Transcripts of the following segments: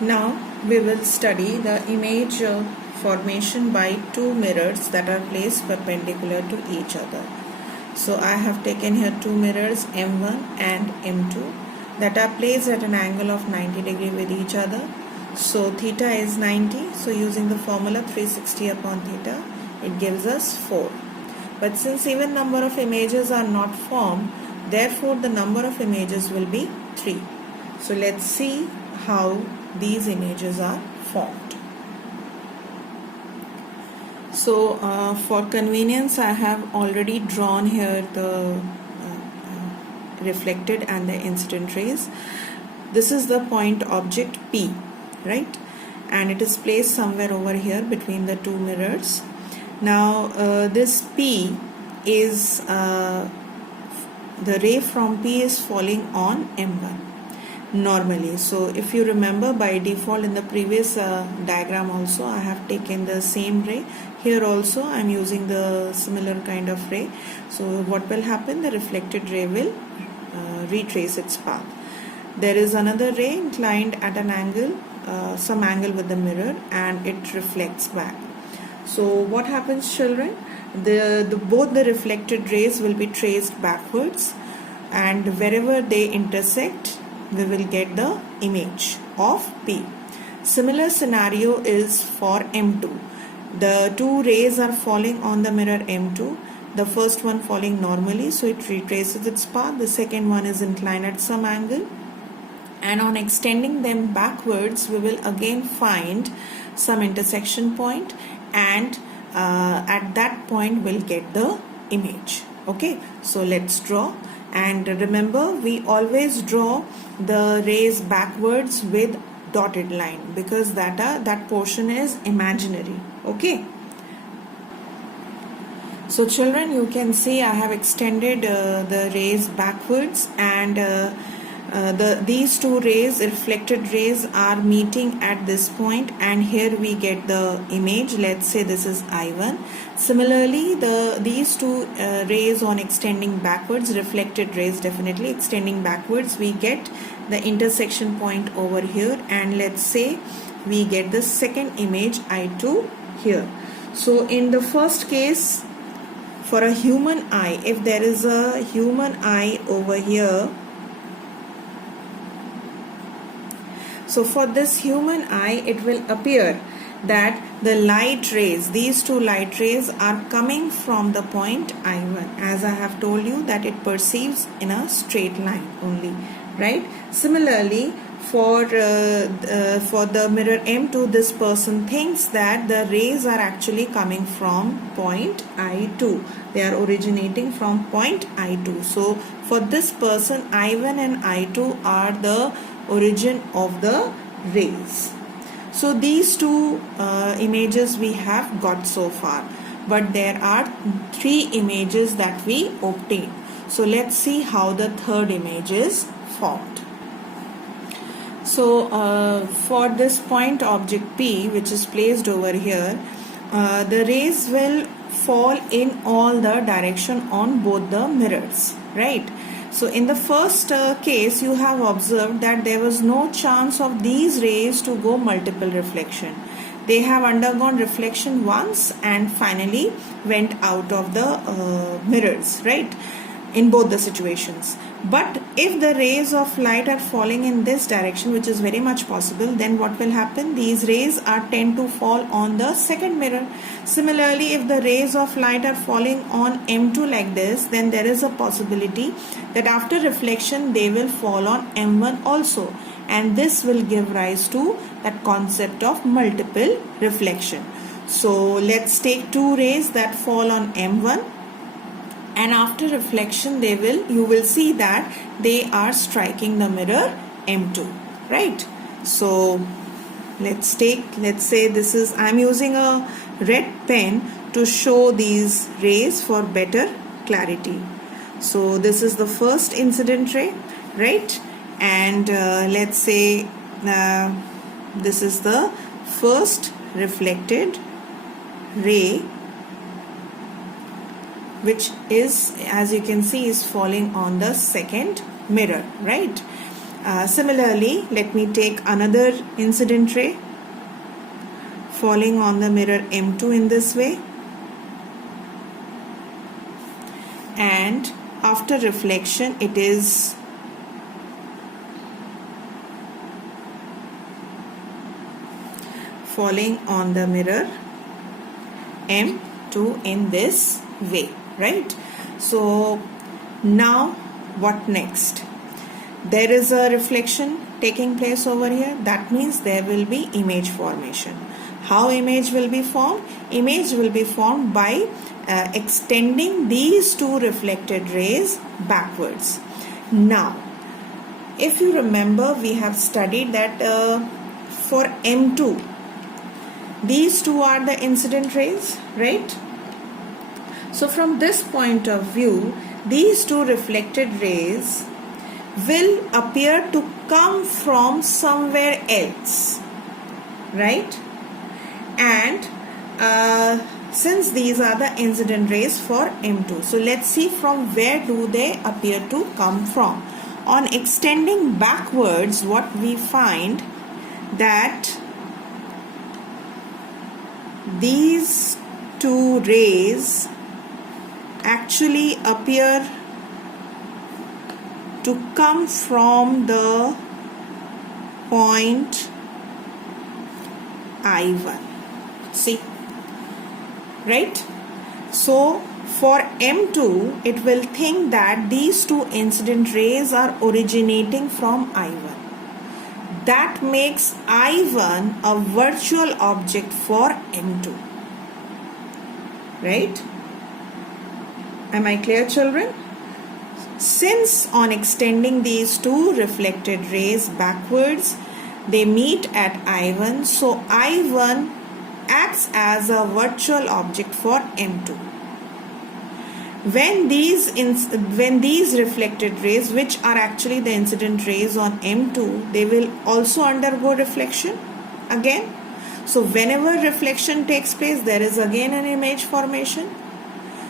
Now we will study the image formation by two mirrors that are placed perpendicular to each other. So I have taken here two mirrors M1 and M2 that are placed at an angle of 90 degree with each other. So theta is 90. So using the formula 360 upon theta, it gives us 4. But since even number of images are not formed, therefore the number of images will be 3. So let's see how these images are formed. So for convenience, I have already drawn here the reflected and the incident rays. This is the point object P, right? And it is placed somewhere over here between the two mirrors. Now this P is the ray from P is falling on M1 normally. So if you remember, by default in the previous diagram also I have taken the same ray. Here also I am using the similar kind of ray. So what will happen? The reflected ray will retrace its path. There is another ray inclined at an angle, some angle with the mirror, and it reflects back. So what happens, children? Both the reflected rays will be traced backwards, and wherever they intersect, we will get the image of P. Similar scenario is for M2. The two rays are falling on the mirror M2. The first one falling normally, so it retraces its path. The second one is inclined at some angle, and on extending them backwards, we will again find some intersection point, and at that point we'll get the image. Okay, so let's draw. And remember, we always draw the rays backwards with dotted line, because that portion is imaginary. Okay. So children, you can see I have extended the rays backwards, and these two rays, reflected rays, are meeting at this point, and here we get the image. Let's say this is I1. Similarly, these two rays on extending backwards, reflected rays definitely extending backwards, we get the intersection point over here, and let's say we get the second image I2 here. So in the first case, for a human eye, if there is a human eye over here, so for this human eye, it will appear that the light rays, these two light rays, are coming from the point I1, as I have told you that it perceives in a straight line only, right? Similarly, for the mirror M2, this person thinks that the rays are actually coming from point I2. They are originating from point I2. So for this person, I1 and I2 are the origin of the rays. So these two images we have got so far, but there are three images that we obtained. So let's see how the third image is formed. So for this point object P, which is placed over here, the rays will fall in all the direction on both the mirrors, right? So in the first case, you have observed that there was no chance of these rays to go multiple reflection. They have undergone reflection once and finally went out of the mirrors, right? In both the situations. But if the rays of light are falling in this direction, which is very much possible, then what will happen? These rays tend to fall on the second mirror. Similarly, if the rays of light are falling on M2 like this, then there is a possibility that after reflection they will fall on M1 also, and this will give rise to that concept of multiple reflection. So let's take two rays that fall on M1, and after reflection you will see that they are striking the mirror M2, right? So let's say this is, I'm using a red pen to show these rays for better clarity. So this is the first incident ray, right? And let's say this is the first reflected ray, which is, as you can see, is falling on the second mirror, right? Similarly, let me take another incident ray falling on the mirror M2 in this way, and after reflection it is falling on the mirror M2 in this way, right? So now what next? There is a reflection taking place over here. That means there will be image formation. How image will be formed? Image will be formed by extending these two reflected rays backwards. Now, if you remember, we have studied that for M2, these two are the incident rays, right? So from this point of view, these two reflected rays will appear to come from somewhere else, right? And since these are the incident rays for M2, so let's see from where do they appear to come from. On extending backwards, what we find that these two rays actually appear to come from the point I1. See, right? So for M2, it will think that these two incident rays are originating from I1. That makes I1 a virtual object for M2, right? Am I clear, children? Since on extending these two reflected rays backwards, they meet at I1, so I1 acts as a virtual object for M2. When these reflected rays, which are actually the incident rays on M2, they will also undergo reflection again. So whenever reflection takes place, there is again an image formation.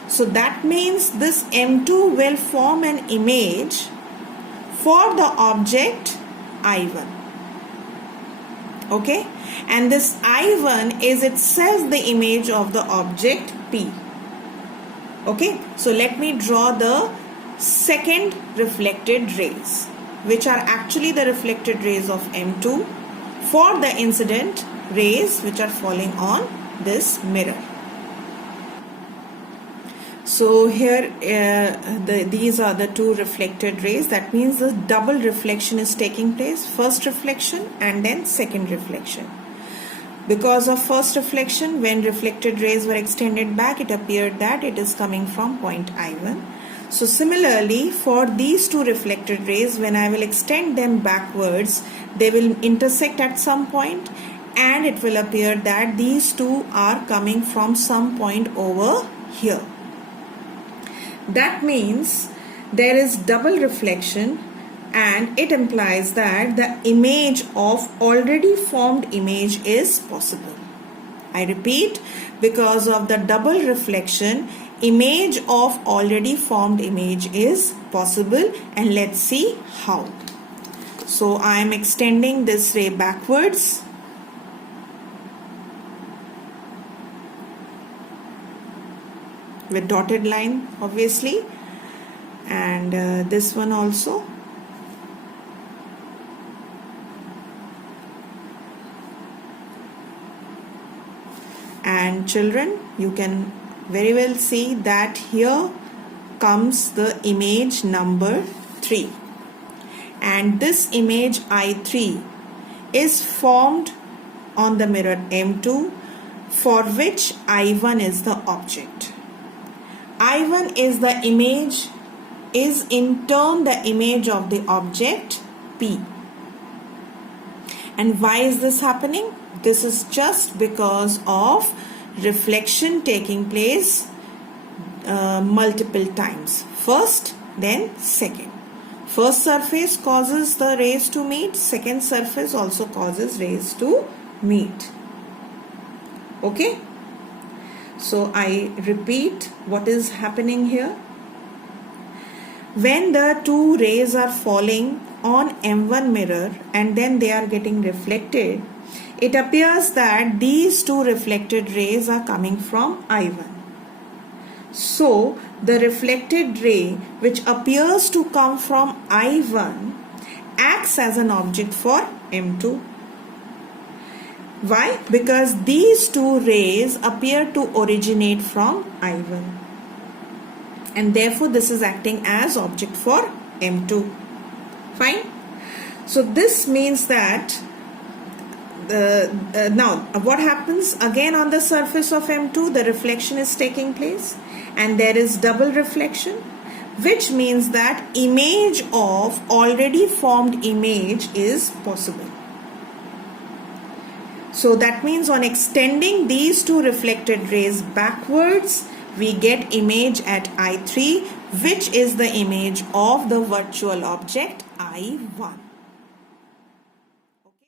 So that means this M2 will form an image for the object I1. Okay, and this I1 is itself the image of the object P. Okay, so let me draw the second reflected rays, which are actually the reflected rays of M2 for the incident rays which are falling on this mirror. So here these are the two reflected rays. That means the double reflection is taking place. First reflection and then second reflection. Because of first reflection, when reflected rays were extended back, it appeared that it is coming from point I1. So similarly, for these two reflected rays, when I will extend them backwards, they will intersect at some point, and it will appear that these two are coming from some point over here. That means there is double reflection, and it implies that the image of already formed image is possible. I repeat, because of the double reflection, image of already formed image is possible, and let's see how. So I am extending this ray backwards. With dotted line, obviously, and this one also. And children, you can very well see that here comes the image number 3, and this image I3 is formed on the mirror M2, for which I1 is the object. I1 is the image, is in turn the image of the object P. And why is this happening? This is just because of reflection taking place multiple times. First, then second. First surface causes the rays to meet. Second surface also causes rays to meet. Okay? So I repeat what is happening here. When the two rays are falling on M1 mirror and then they are getting reflected, it appears that these two reflected rays are coming from I1. So the reflected ray which appears to come from I1 acts as an object for M2. Why? Because these two rays appear to originate from I1, and therefore this is acting as object for M2. Fine. So this means that now what happens again on the surface of M2? The reflection is taking place and there is double reflection, which means that image of already formed image is possible. So that means on extending these two reflected rays backwards, we get image at I3, which is the image of the virtual object I1.